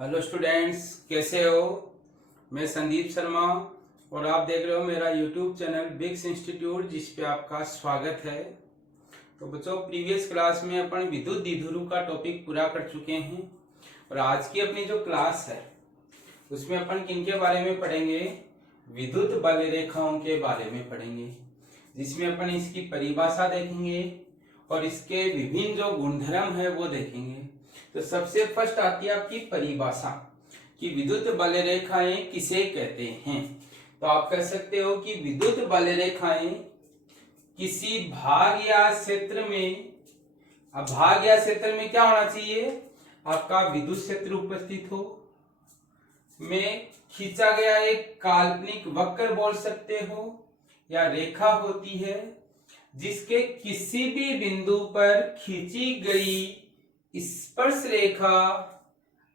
Hello students, कैसे हो। मैं संदीप शर्मा और आप देख रहे हो मेरा यूट्यूब चैनल बिग्स इंस्टीट्यूट, जिस पे आपका स्वागत है। तो बच्चों, प्रीवियस क्लास में अपन विद्युत द्विध्रुव का टॉपिक पूरा कर चुके हैं और आज की अपनी जो क्लास है उसमें अपन किनके बारे में पढ़ेंगे, विद्युत बल रेखाओं के बारे में पढ़ेंगे, जिसमें अपन इसकी परिभाषा देखेंगे और इसके विभिन्न जो गुणधर्म है वो देखेंगे। तो सबसे फर्स्ट आती है आपकी परिभाषा कि विद्युत बल रेखाएं किसे कहते हैं। तो आप कह सकते हो कि विद्युत बल रेखाएं किसी भाग या क्षेत्र में, अब भाग या क्षेत्र में क्या होना चाहिए, आपका विद्युत क्षेत्र उपस्थित हो, में खींचा गया एक काल्पनिक वक्र बोल सकते हो या रेखा होती है, जिसके किसी भी बिंदु पर खींची गई स्पर्श रेखा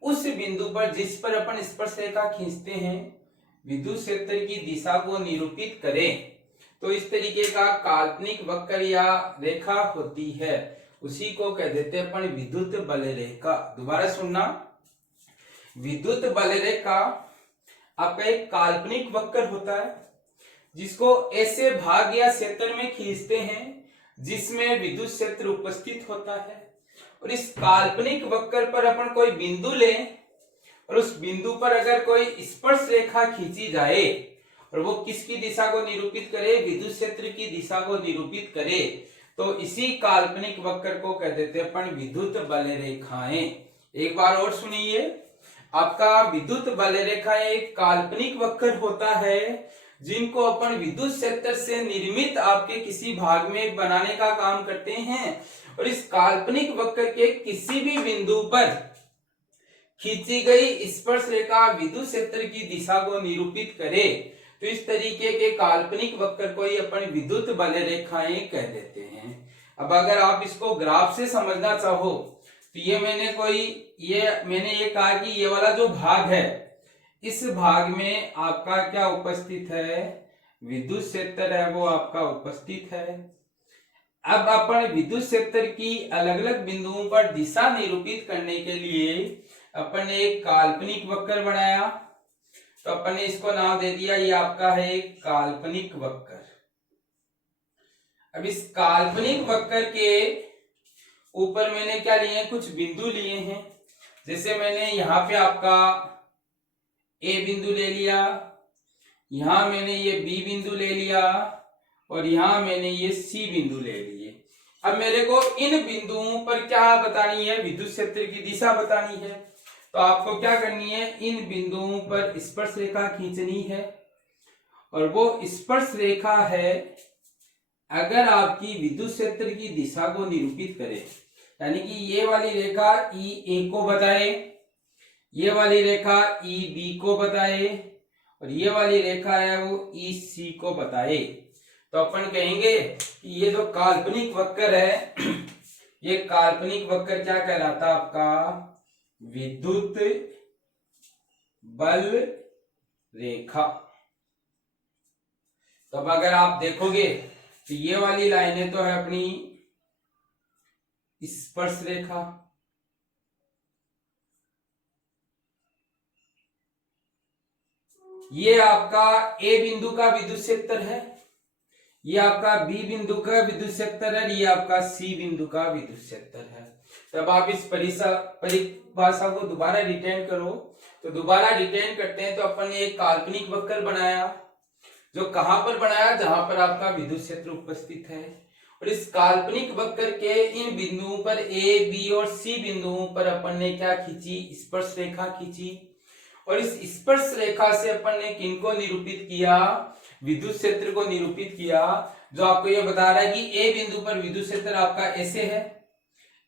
उस बिंदु पर जिस पर अपन स्पर्श रेखा खींचते हैं विद्युत क्षेत्र की दिशा को निरूपित करे, तो इस तरीके का काल्पनिक वक्र या रेखा होती है, उसी को कह देते हैं अपन विद्युत बल रेखा। दोबारा सुनना, विद्युत बल रेखा आपका एक काल्पनिक वक्र होता है जिसको ऐसे भाग या क्षेत्र में खींचते हैं जिसमें विद्युत क्षेत्र उपस्थित होता है, और इस काल्पनिक वक्र पर अपन कोई बिंदु लें और उस बिंदु पर अगर कोई स्पर्श रेखा खींची जाए और वो किसकी दिशा को निरूपित करे, विद्युत क्षेत्र की दिशा को निरूपित करे, तो इसी काल्पनिक वक्र को कह देते हैं अपन विद्युत बल रेखाएं। एक बार और सुनिए, आपका विद्युत बल रेखा एक काल्पनिक वक्र होता है जिनको अपन विद्युत क्षेत्र से निर्मित आपके किसी भाग में बनाने का काम करते हैं, और इस काल्पनिक वक्र के किसी भी बिंदु पर खींची गई स्पर्श रेखा विद्युत क्षेत्र की दिशा को निरूपित करे, तो इस तरीके के काल्पनिक वक्र को ही अपन विद्युत बल रेखाएं कह देते हैं। अब अगर आप इसको ग्राफ से समझना चाहो तो ये मैंने ये कहा कि ये वाला जो भाग है, इस भाग में आपका क्या उपस्थित है, विद्युत क्षेत्र है वो आपका उपस्थित है। अब अपन विद्युत क्षेत्र की अलग अलग बिंदुओं पर दिशा निरूपित करने के लिए अपन ने एक काल्पनिक वक्र बनाया, तो अपन ने इसको नाम दे दिया, ये आपका है एक काल्पनिक वक्र। अब इस काल्पनिक वक्र के ऊपर मैंने क्या लिए हैं, कुछ बिंदु लिए हैं। जैसे मैंने यहाँ पे आपका ए बिंदु ले लिया, यहां मैंने ये बी बिंदु ले लिया और यहां मैंने ये सी बिंदु ले लिए। अब मेरे को इन बिंदुओं पर क्या बतानी है, विद्युत क्षेत्र की दिशा बतानी है। तो आपको क्या करनी है, इन बिंदुओं पर स्पर्श रेखा खींचनी है, और वो स्पर्श रेखा है अगर आपकी विद्युत क्षेत्र की दिशा को निरूपित करे, यानी कि ये वाली रेखा ई ए को बताए, ये वाली रेखा ई बी को बताए और ये वाली रेखा है वो ई सी को बताए, तो अपन कहेंगे कि ये जो काल्पनिक वक्र है ये काल्पनिक वक्र क्या कहलाता है, आपका विद्युत बल रेखा। तो अब अगर आप देखोगे तो ये वाली लाइनें तो है अपनी स्पर्श रेखा, ये आपका ए बिंदु का विद्युत क्षेत्र है, ये आपका बी बिंदु का विद्युत क्षेत्र है, ये आपका सी बिंदु का विद्युत क्षेत्र है। तब आप इस परिभाषा को दोबारा रिटेन करो, तो दोबारा रिटेन करते हैं। तो अपन ने एक काल्पनिक वक्र बनाया, जो कहां पर बनाया, जहां पर आपका विद्युत क्षेत्र उपस्थित है, और इस काल्पनिक वक्र के इन बिंदुओं पर ए बी और सी बिंदुओं पर अपन ने क्या खींची, स्पर्श रेखा खींची, और इस स्पर्श रेखा से अपन ने किनको निरूपित किया, विद्युत क्षेत्र को निरूपित किया, जो आपको ये बता रहा है कि ए बिंदु पर विद्युत क्षेत्र आपका ऐसे है,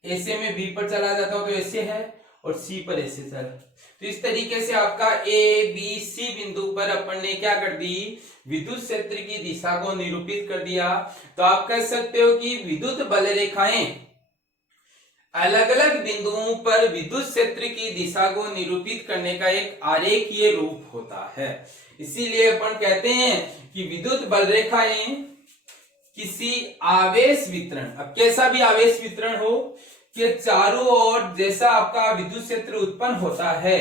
ऐसे में बी पर चला जाता हो तो ऐसे है, और सी पर ऐसे चला। तो इस तरीके से आपका ए बी सी बिंदु पर अपन ने क्या कर दी, विद्युत क्षेत्र की दिशा को निरूपित कर दिया। तो आप कह सकते हो कि विद्युत बल रेखाएं अलग अलग बिंदुओं पर विद्युत क्षेत्र की दिशा को निरूपित करने का एक आरेखीय रूप होता है। इसीलिए अपन कहते हैं कि विद्युत बल रेखाएं किसी आवेश वितरण, अब कैसा भी आवेश वितरण हो, कि चारों ओर जैसा आपका विद्युत क्षेत्र उत्पन्न होता है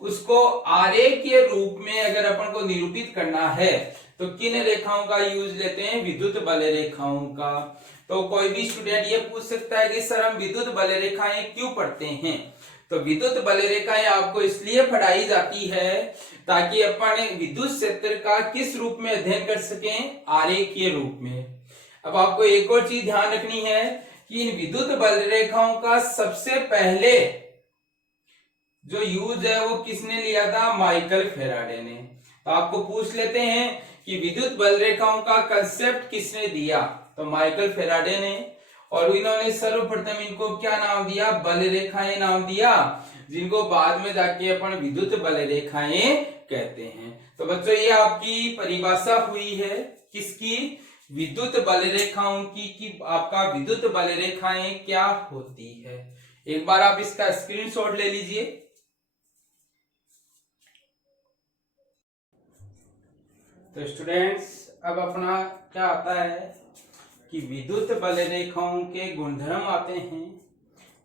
उसको आरेख के रूप में अगर अपन को निरूपित करना है तो किन रेखाओं का यूज लेते हैं? विद्युत बल रेखाओं का। तो कोई भी स्टूडेंट ये पूछ सकता है कि सर हम विद्युत बल रेखाएं क्यों पढ़ते हैं? तो विद्युत बल रेखाएं आपको इसलिए पढ़ाई जाती है ताकि अपन विद्युत क्षेत्र का किस रूप में अध्ययन कर सकें? आरेखीय रूप में। अब आपको एक और चीज ध्यान रखनी है कि इन विद्युत बल रेखाओं का सबसे पहले जो यूज है वो किसने लिया था? माइकल फैराडे ने। तो आपको पूछ लेते हैं कि विद्युत बल रेखाओं का कंसेप्ट किसने दिया? तो माइकल फैराडे ने। और इन्होंने सर्वप्रथम इनको क्या नाम दिया? बल रेखाएं नाम दिया, जिनको बाद में जाके अपन विद्युत बल रेखाएं कहते हैं। तो बच्चों ये आपकी परिभाषा हुई है किसकी? विद्युत बल रेखाओं की, कि आपका विद्युत बल रेखाएं क्या होती है। एक बार आप इसका स्क्रीनशॉट ले लीजिए। तो स्टूडेंट्स अब अपना क्या आता है कि विद्युत बल रेखाओं के गुणधर्म आते हैं,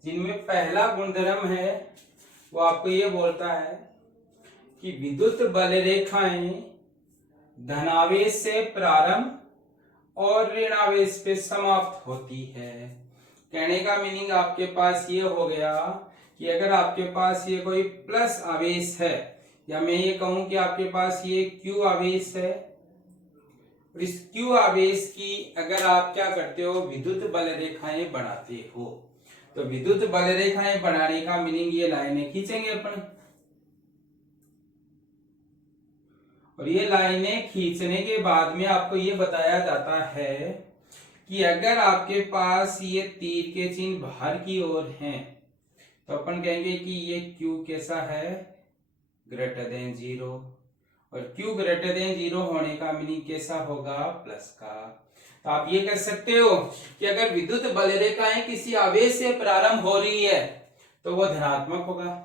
जिनमें पहला गुणधर्म है वो आपको ये बोलता है कि विद्युत बल रेखाएं धनावेश से प्रारंभ और ऋणावेश पे समाप्त होती है। कहने का मीनिंग आपके पास ये हो गया कि अगर आपके पास ये कोई प्लस आवेश है, या मैं ये कहूं कि आपके पास ये क्यू आवेश है, इस क्यू आवेश की अगर आप क्या करते हो? विद्युत बल रेखाएं बनाते हो। तो विद्युत बल रेखाएं बनाने का मीनिंग ये लाइनें खींचेंगे अपन, और ये लाइनें खींचने के बाद में आपको ये बताया जाता है कि अगर आपके पास ये तीर के चिन्ह बाहर की ओर हैं तो अपन कहेंगे कि ये Q कैसा है? Greater than 0। और Q ग्रेटर देन 0 होने का मीनिंग कैसा होगा? प्लस का। तो आप ये कर सकते हो कि अगर विद्युत बल रेखाएं किसी आवेश से प्रारंभ हो रही है तो वो धनात्मक होगा,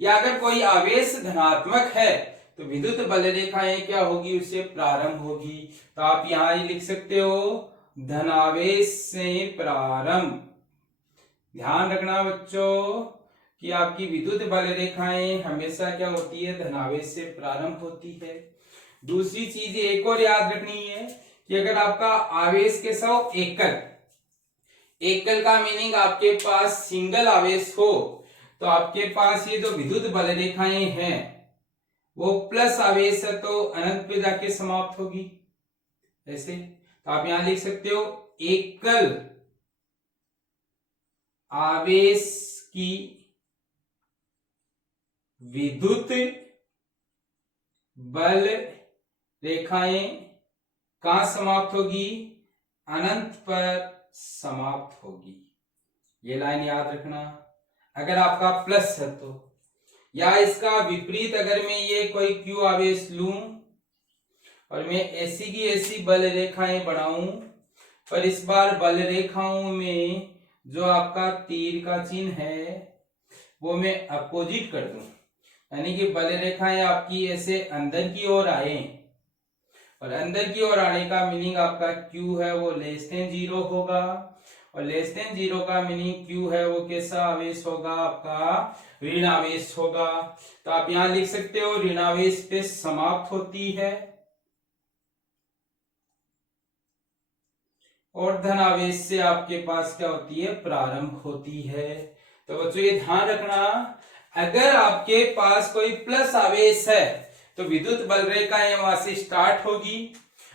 या अगर कोई आवेश धनात्मक है तो विद्युत बल रेखाएं क्या होगी? उससे प्रारंभ होगी। तो आप यहां लिख सकते हो धनावेश से प्रारंभ। ध्यान रखना बच्चों कि आपकी विद्युत बल रेखाएं हमेशा क्या होती है? धनावेश से प्रारंभ होती है। दूसरी चीज एक और याद रखनी है कि अगर आपका आवेश कैसा हो? एकल। एकल का मीनिंग आपके पास सिंगल आवेश हो, तो आपके पास ये जो विद्युत बल रेखाएं हैं वो प्लस आवेश है तो अनंत पे जाके समाप्त होगी ऐसे। तो आप यहां लिख सकते हो एकल आवेश की विद्युत बल रेखाएं कहां समाप्त होगी? अनंत पर समाप्त होगी। ये लाइन याद रखना अगर आपका प्लस है तो। या इसका विपरीत अगर मैं ये कोई क्यू आवेश लूं और मैं ऐसी की ऐसी बल रेखाएं बनाऊं, पर इस बार बल रेखाओं में जो आपका तीर का चिन्ह है वो मैं अपोजिट कर दूं, यानी कि बल रेखाएं आपकी ऐसे अंदर की ओर आए, और अंदर की ओर आने का मीनिंग आपका Q है वो लेस देन 0 होगा, और लेस देन 0 का मीनिंग Q है वो कैसा आवेश होगा? आपका ऋण आवेश होगा। तो आप यहां लिख सकते हो ऋणावेश पे समाप्त होती है और धनावेश से आपके पास क्या होती है? प्रारंभ होती है। तो बच्चों ये ध्यान रखना, अगर आपके पास कोई प्लस आवेश है तो विद्युत बल रेखाएं वहां से स्टार्ट होगी,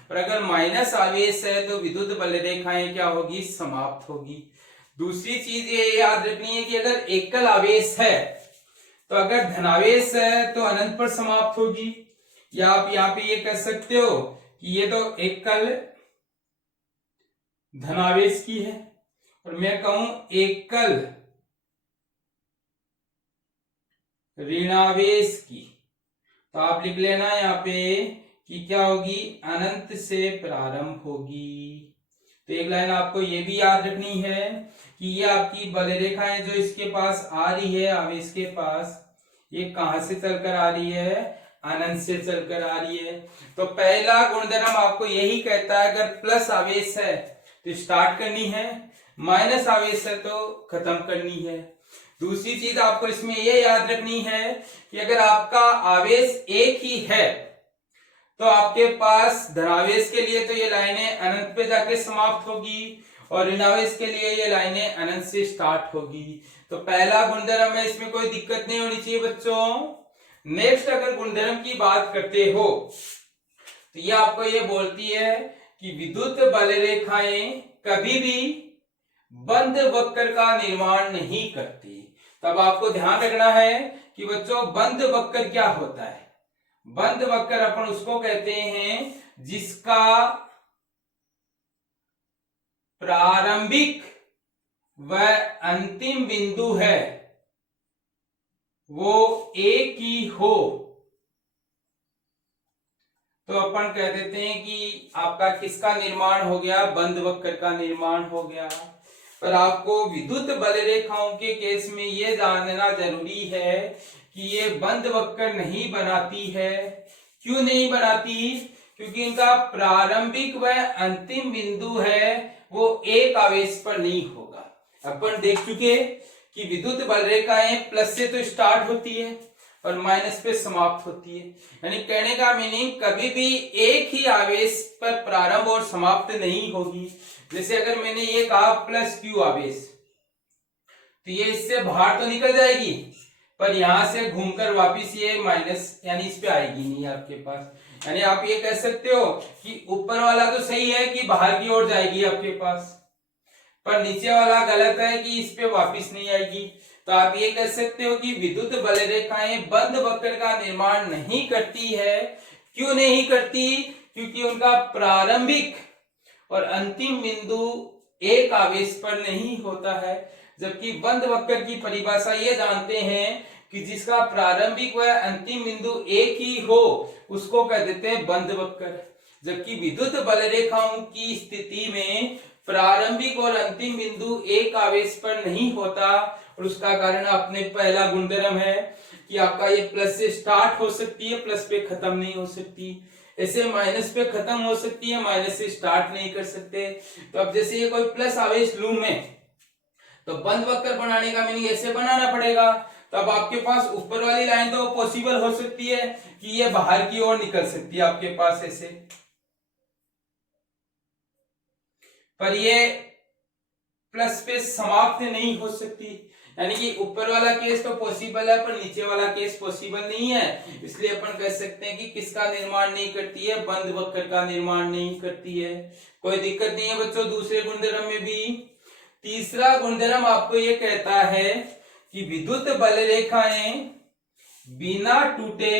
और अगर माइनस आवेश है तो विद्युत बल रेखाएं क्या होगी? समाप्त होगी। दूसरी चीज ये याद रखनी है कि अगर एकल आवेश है तो अगर धनावेश है तो अनंत पर समाप्त होगी, या आप यहाँ पे ये कह सकते हो कि ये तो एकल धनावेश की है, और मैं कहूं एकल ऋणावेश की। तो आप लिख लेना यहाँ पे कि क्या होगी? अनंत से प्रारंभ होगी। तो एक लाइन आपको ये भी याद रखनी है कि ये आपकी बल रेखाएं जो इसके पास आ रही है आवेश के पास, ये कहां से चलकर आ रही है? अनंत से चलकर आ रही है। तो पहला गुणधर्म आपको यही कहता है अगर प्लस आवेश है तो स्टार्ट करनी है, माइनस आवेश है तो खत्म करनी है। दूसरी चीज आपको इसमें ये याद रखनी है कि अगर आपका आवेश एक ही है तो आपके पास धनावेश के लिए तो ये लाइनें अनंत पे जाके समाप्त होगी और ऋणावेश के लिए ये लाइनें अनंत से स्टार्ट होगी। तो पहला गुणधर्म है, इसमें कोई दिक्कत नहीं होनी चाहिए बच्चों। नेक्स्ट अगर गुणधर्म की बात करते हो तो ये आपको ये बोलती है कि विद्युत बल रेखाएं कभी भी बंद वक्र का निर्माण नहीं करती। तब आपको ध्यान रखना है कि बच्चों बंद वक्र क्या होता है। बंद वक्र अपन उसको कहते हैं जिसका प्रारंभिक व अंतिम बिंदु है वो एक ही हो। तो अपन कह देते हैं कि आपका किसका निर्माण हो गया, बंद वक्र का निर्माण हो गया। पर आपको विद्युत बल रेखाओं के केस में यह जानना जरूरी है कि ये बंद वक्र नहीं बनाती है। क्यों नहीं बनाती? क्योंकि इनका प्रारंभिक व अंतिम बिंदु है वो एक आवेश पर नहीं होगा। अपन देख चुके कि विद्युत बल रेखाएं प्लस से तो स्टार्ट होती है और माइनस पे समाप्त होती है। यानी कहने का मीनिंग कभी भी एक ही आवेश पर प्रारंभ और समाप्त नहीं होगी। जैसे अगर मैंने ये कहा प्लस क्यू आवेश, तो ये इससे बाहर तो निकल जाएगी पर यहां से घूमकर वापिस ये माइनस यानी इस पे आएगी नहीं आपके पास। यानी आप ये कह सकते हो कि ऊपर वाला तो सही है कि बाहर की ओर जाएगी आपके पास, पर नीचे वाला गलत है कि इस पे वापिस नहीं आएगी। तो आप ये कह सकते हो कि विद्युत बल रेखाएं बंद वक्र का निर्माण नहीं करती है। क्यों नहीं करती? क्योंकि उनका प्रारंभिक और अंतिम बिंदु एक आवेश पर नहीं होता है। जबकि बंद वक्र की परिभाषा ये जानते हैं कि जिसका प्रारंभिक व अंतिम बिंदु एक ही हो उसको कह देते हैं बंद वक्र। जबकि विद्युत बल रेखाओं की स्थिति में प्रारंभिक और अंतिम बिंदु एक आवेश पर नहीं होता और उसका कारण अपने पहला गुणधर्म है कि आपका ये प्लस से स्टार्ट हो सकती है, प्लस पे खत्म नहीं हो सकती। ऐसे माइनस पे खत्म हो सकती है, माइनस से स्टार्ट नहीं कर सकते। तो अब जैसे ये कोई प्लस आवेश लूं मैं तो बंद वक्र बनाने का मीनिंग ऐसे बनाना पड़ेगा। तो अब आपके पास ऊपर वाली लाइन तो पॉसिबल हो सकती है कि ये बाहर की ओर निकल सकती है आपके पास ऐसे, पर ये प्लस पे समाप्त नहीं हो सकती। यानी कि ऊपर वाला केस तो पॉसिबल है पर नीचे वाला केस पॉसिबल नहीं है। इसलिए अपन कह सकते हैं कि किसका निर्माण नहीं करती है, बंद वक्र का निर्माण नहीं करती है। कोई दिक्कत नहीं है बच्चों दूसरे गुणधर्म में भी। तीसरा गुणधर्म आपको ये कहता है कि विद्युत बल रेखाएं बिना टूटे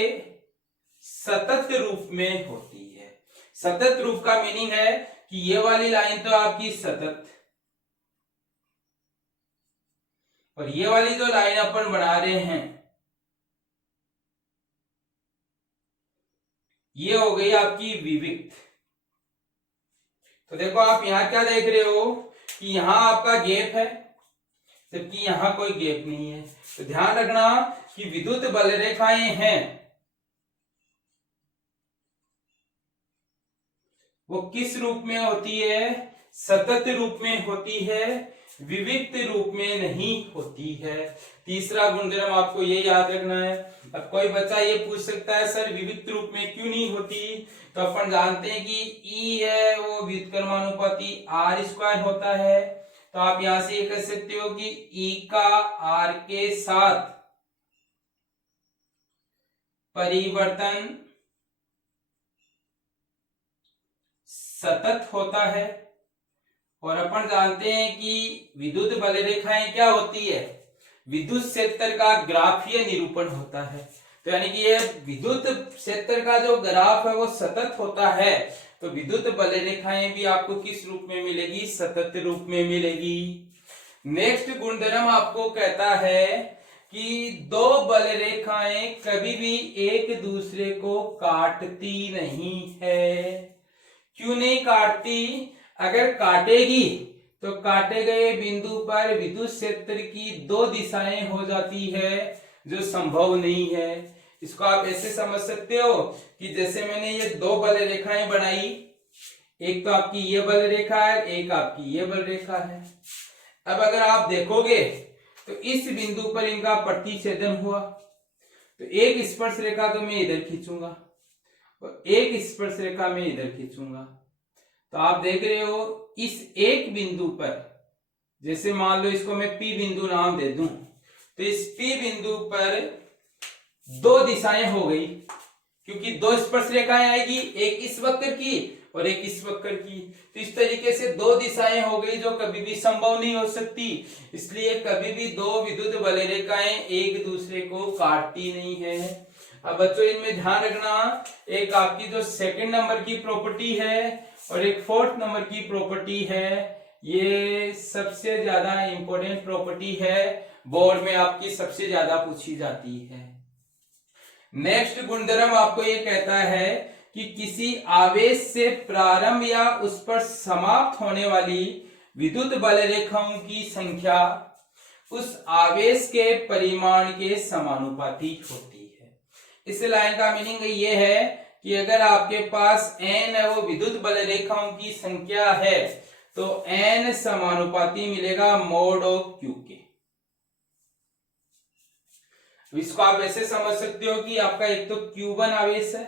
सतत रूप में होती है। सतत रूप का मीनिंग है कि ये वाली लाइन तो आपकी सतत और ये वाली जो लाइन अपन बना रहे हैं ये हो गई आपकी विविक्त। तो देखो आप यहां क्या देख रहे हो कि यहां आपका गैप है जबकि यहां कोई गैप नहीं है। तो ध्यान रखना कि विद्युत बल रेखाएं हैं वो किस रूप में होती है, सतत रूप में होती है, विविक्त रूप में नहीं होती है। तीसरा गुणधर्म आपको ये याद रखना है। अब कोई बच्चा ये पूछ सकता है सर विविक्त रूप में क्यों नहीं होती? तो अपन जानते हैं कि E है वो व्युत्क्रमानुपाती R² होता है। तो आप यहां से ये कह सकते हो कि E का R के साथ परिवर्तन सतत होता है। और अपन जानते हैं कि विद्युत बल रेखाएं क्या होती है, विद्युत क्षेत्र का ग्राफीय निरूपण होता है। तो यानी कि ये विद्युत क्षेत्र का जो ग्राफ है वो सतत होता है। तो विद्युत बल रेखाएं भी आपको किस रूप में मिलेगी, सतत रूप में मिलेगी। नेक्स्ट गुणधर्म आपको कहता है कि दो बल रेखाएं कभी भी एक दूसरे को काटती नहीं है। क्यों नहीं काटती? अगर काटेगी तो काटे गए बिंदु पर विद्युत क्षेत्र की दो दिशाएं हो जाती है जो संभव नहीं है। इसको आप ऐसे समझ सकते हो कि जैसे मैंने ये दो बल रेखाएं बनाई, एक तो आपकी ये बल रेखा है, एक आपकी ये बल रेखा है। अब अगर आप देखोगे तो इस बिंदु पर इनका प्रतिच्छेदन हुआ, तो एक स्पर्श रेखा तो मैं इधर खींचूंगा और एक स्पर्श रेखा मैं इधर खींचूंगा। तो आप देख रहे हो इस एक बिंदु पर, जैसे मान लो इसको मैं P बिंदु नाम दे दूं, तो इस P बिंदु पर दो दिशाएं हो गई, क्योंकि दो स्पर्श रेखाएं आएगी, एक इस वक्र की और एक इस वक्र की। तो इस तरीके से दो दिशाएं हो गई जो कभी भी संभव नहीं हो सकती, इसलिए कभी भी दो विद्युत बल रेखाएं एक दूसरे को काटती नहीं है। अब बच्चों इनमें ध्यान रखना, एक आपकी जो सेकंड नंबर की प्रॉपर्टी है और एक फोर्थ नंबर की प्रॉपर्टी है, ये सबसे ज्यादा इंपॉर्टेंट प्रॉपर्टी है, बोर्ड में आपकी सबसे ज्यादा पूछी जाती है। नेक्स्ट गुणधर्म आपको ये कहता है कि किसी आवेश से प्रारंभ या उस पर समाप्त होने वाली विद्युत बल रेखाओं की संख्या उस आवेश के परिमाण के समानुपाती होती है। इस लाइन का मीनिंग ये है कि अगर आपके पास n है वो विद्युत बल रेखाओं की संख्या है, तो n समानुपाती मिलेगा मोड ऑफ q के। इसको आप ऐसे समझ सकते हो कि आपका एक तो Q1 आवेश है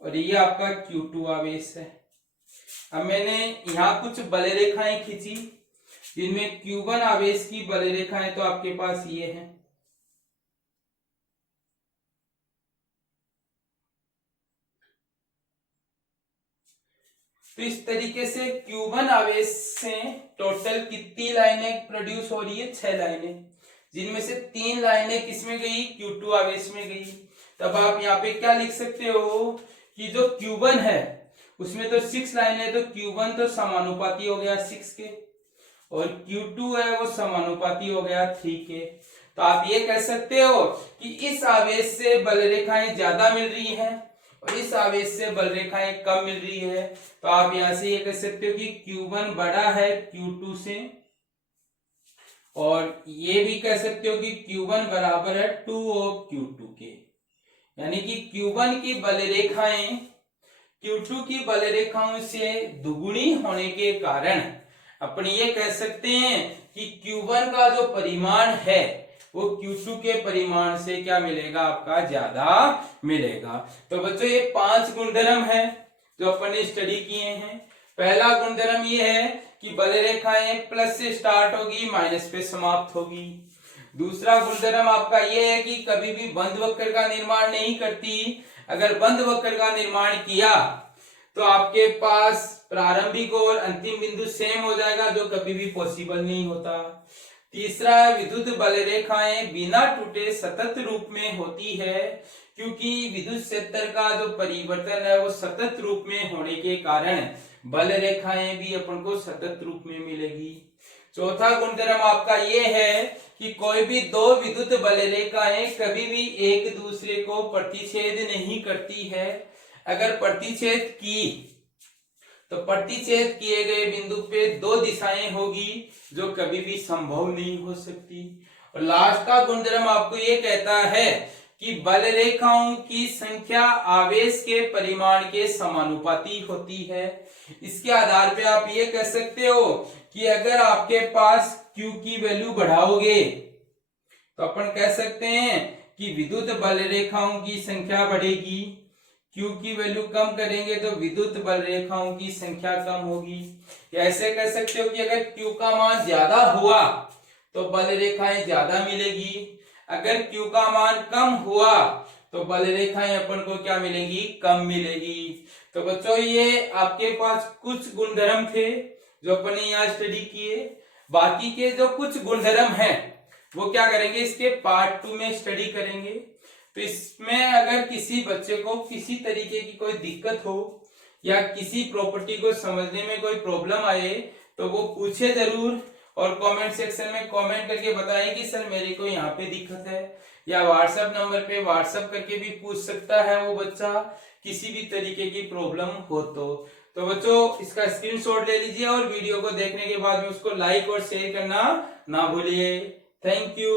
और ये आपका Q2 आवेश है। अब मैंने यहां कुछ बल रेखाएं खींची, जिनमें Q1 आवेश की बल रेखाएं तो आपके पास ये हैं, तो इस तरीके से Q1 आवेश से टोटल कितनी लाइनें प्रोड्यूस हो रही है? 6 लाइनें, जिनमें से 3 लाइनें किसमें गई? Q2 आवेश में गई। तब आप यहाँ पे क्या लिख सकते हो कि जो Q1 है उसमें तो 6 लाइनें, तो Q1 तो समानुपाती हो गया 6 के, और Q2 है वो समानुपाती हो गया 3 के। तो आप ये कह सकते हो कि इस आवेश से बल रेखाएं ज्यादा मिल रही हैं और इस आवेश से बल रेखाएं कम मिल रही है। तो आप यहां से ये कह सकते हो कि Q1 बड़ा है Q2 से, और ये भी कह सकते हो कि Q1 बराबर है 2 ऑफ Q2 के, यानी कि Q1 की बल रेखाएं Q2 की बल रेखाओं से दुगुनी होने के कारण अपन ये कह सकते हैं कि Q1 का जो परिमाण है वो Q2 के परिमाण से क्या मिलेगा? आपका ज्यादा मिलेगा। तो बच्चों ये 5 गुणधर्म है जो अपन ने स्टडी किए हैं। पहला गुणधर्म ये है कि बल रेखाएं प्लस से स्टार्ट होगी, माइनस पे समाप्त होगी। दूसरा गुणधर्म आपका ये है कि कभी भी बंद वक्र का निर्माण नहीं करती। अगर बंद वक्र का निर्माण किया तो आपके पास प्रारंभिक और अंतिम बिंदु सेम हो जाएगा, जो कभी भी पॉसिबल नहीं होता। तीसरा है विद्युत बल रेखाएं बिना टूटे सतत रूप में होती है, क्योंकि विद्युत क्षेत्र का जो परिवर्तन है वो सतत रूप में होने के कारण बल रेखाएं भी अपन को सतत रूप में मिलेगी। चौथा गुणधर्म आपका ये है कि कोई भी दो विद्युत बल रेखाएं कभी भी एक दूसरे को प्रतिच्छेद नहीं करती है। अगर प्रतिच्छेद की तो प्रतिच्छेद किए गए बिंदु पे दो दिशाएं होगी जो कभी भी संभव नहीं हो सकती। और लास्ट का गुणधर्म आपको ये कहता है कि बल रेखाओं की संख्या आवेश के परिमाण के समानुपाती होती है। इसके आधार पे आप ये कह सकते हो कि अगर आपके पास Q की वैल्यू बढ़ाओगे तो अपन कह सकते हैं कि विद्युत बल रेखाओं की संख्या बढ़ेगी, Q की वैल्यू कम करेंगे तो विद्युत बल रेखाओं की संख्या कम होगी। ऐसे कह सकते हो कि अगर Q का मान ज्यादा हुआ तो बल रेखाएं ज्यादा मिलेगी, अगर Q का मान कम हुआ तो बल रेखाएं अपन को क्या मिलेगी? कम मिलेगी। तो बच्चों ये आपके पास कुछ गुणधर्म थे जो अपन ने यहाँ स्टडी किए। बाकी के जो कुछ गुणधर्म हैं वो क्या करेंगे? इसके पार्ट 2 में स्टडी करेंगे। तो इसमें अगर किसी बच्चे को किसी तरीके की कोई दिक्कत हो या किसी प्रॉपर्टी को समझने में कोई प्रॉब्लम आए तो वो पूछे जरूर, और कमेंट सेक्शन में कमेंट करके बताएं कि सर मेरे को यहाँ पे दिक्कत है, या व्हाट्सएप नंबर पे व्हाट्सएप करके भी पूछ सकता है वो बच्चा किसी भी तरीके की प्रॉब्लम हो तो बच्चों इसका स्क्रीनशॉट ले लीजिए और वीडियो को देखने के बाद में उसको लाइक और शेयर करना ना भूलिए। Thank you.